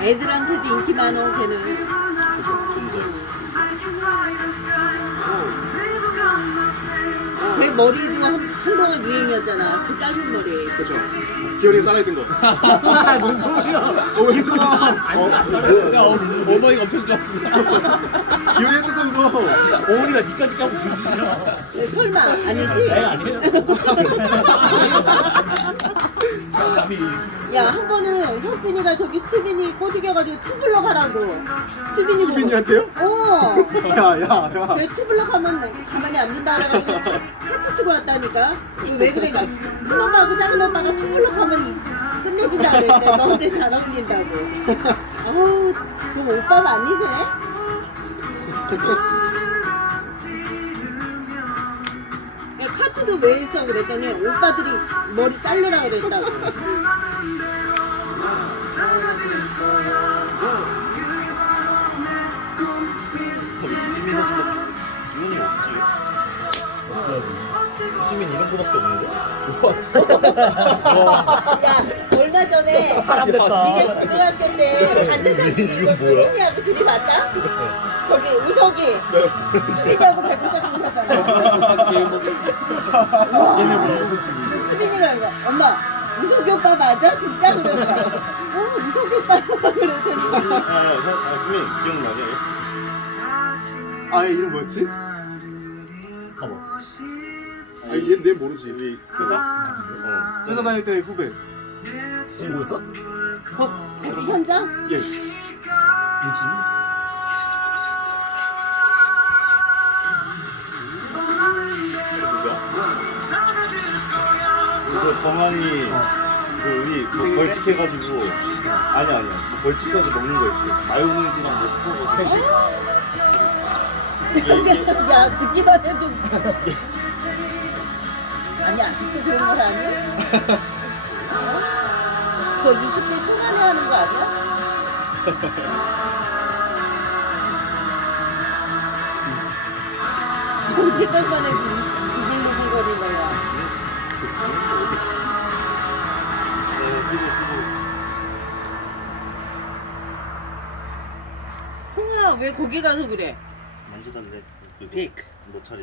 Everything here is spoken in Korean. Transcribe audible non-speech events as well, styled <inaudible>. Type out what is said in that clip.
애들한테도 인기 많어 걔는. 걔 머리도 한, 한동안 유행이었잖아. 그 짧은 머리. 그쵸. 기현이가 따라했던 거. <laughs> 뭔 소리야? 어, 왜 좋아? 어, 야, 어, 어머니가 엄청 좋았습니다. <laughs> 기현이 했었어도 어머니가 니까지 까고 비웃으시나? 네, 설마 아니지? 네, 아니에요. <laughs> 자, 감히. 야, 한 번은 혁준이가 저기 수빈이 꼬드겨가지고 투블럭 하라고. 수빈이. 수빈이한테요? 어. 야, 야, 야. 왜 투블럭 하면 가만히 안 둔다 그래가지고 카트 치고 왔다니까. 왜 그래? 큰 오빠하고 작은 오빠가 투블럭 하면 끝내준다 그랬대. 너한테 잘 어울린다고. 아우, 저 오빠가 아니지? 야, 카트도 왜 했어? 그랬더니 오빠들이 머리 자르라 그랬다고. 이수민 이런 거밖에 없는데? 야, 얼마 전에 이제 고등학교 때 단체 사진 찍고 수빈이하고 둘이 봤다? 저기 우석이 수빈이하고 백구 잡고 있었잖아. 수빈이가 이거 엄마 우석이 오빠 맞아? 진짜 거야. 어 우석이 오빠 그랬더니 아, 아 수민 기억나냐? 얘? 아, 얘 이름 뭐였지? 아, 얘, 내 모르지. 우리 그 어, 회사 다닐 때 후배. 거, 거기 현장? 예. 그 정한이 그 우리 그 벌칙 해가지고 아니야 아니야. 뭐 벌칙 해가지고 먹는 거 있어. 마요네즈랑 뭐. 스포고 셋이 <laughs> 야 듣기만 해도 아니 아직도 그런 걸안 해? 어? 그거 20대 초반에 하는 거 아니야? 생각만 해도 두글두글거리는 거야 홍아 왜 거기 가서 그래? 그 피크 너 차례야